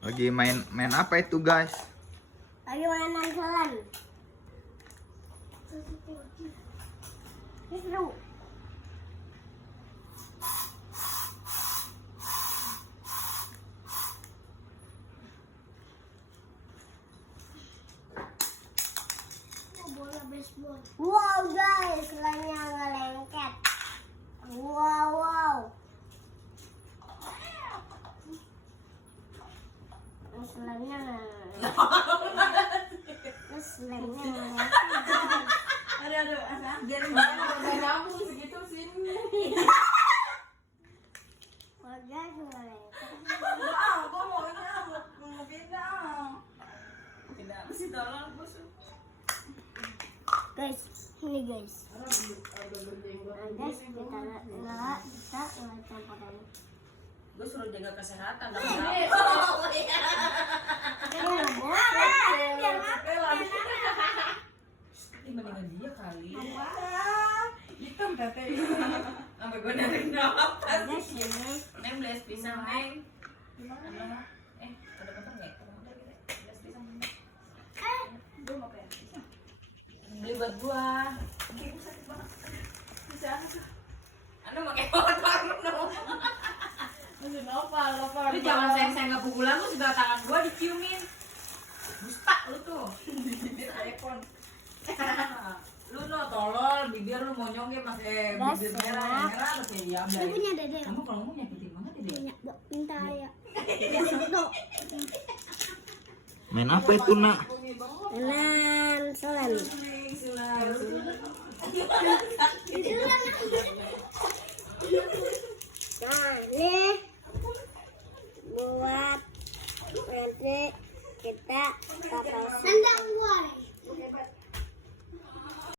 Lagi main apa itu, guys? Lagi mainan jalan. Ini seru. Bola baseball. Wow guys, selanya ngelengket. Wow. Selanya ngelengket. Aduh, biar nggak nyambung segitu sini. Warga ngelengket. Gua maunya mau pindah. Pindah, mesti tolong bos. Guys, ini guys. Guys, kita nggak campuran. Gue suruh jaga kesehatan. Ini mendingan dia kali. Hitam tete. Sampai gue narik napas. Neng belas pisang, Neng. Ada motor nggak? Ada motor kita. Belas pisang. Gue mau kayak pisang. Beli buat gua. Kaki gua sakit banget. Bisa. Anu pakai motor no. Masih nopal. Lu jangan sayang-sayang nggak pukulan lu sebelah tangan gua diciumin. Dusta lu tuh. Bibir iPhone. Lu no tolol, bibir lu monyongnya pakai bibir merah lu kayak diambil. Lu punya dede. Kamu kalau ngomong nyakitin banget ya, Dede. Punya, minta ya. Ya satu. Main apa itu, Nak? Mainan selan. Nah, ini buat nanti kita pakai sendang.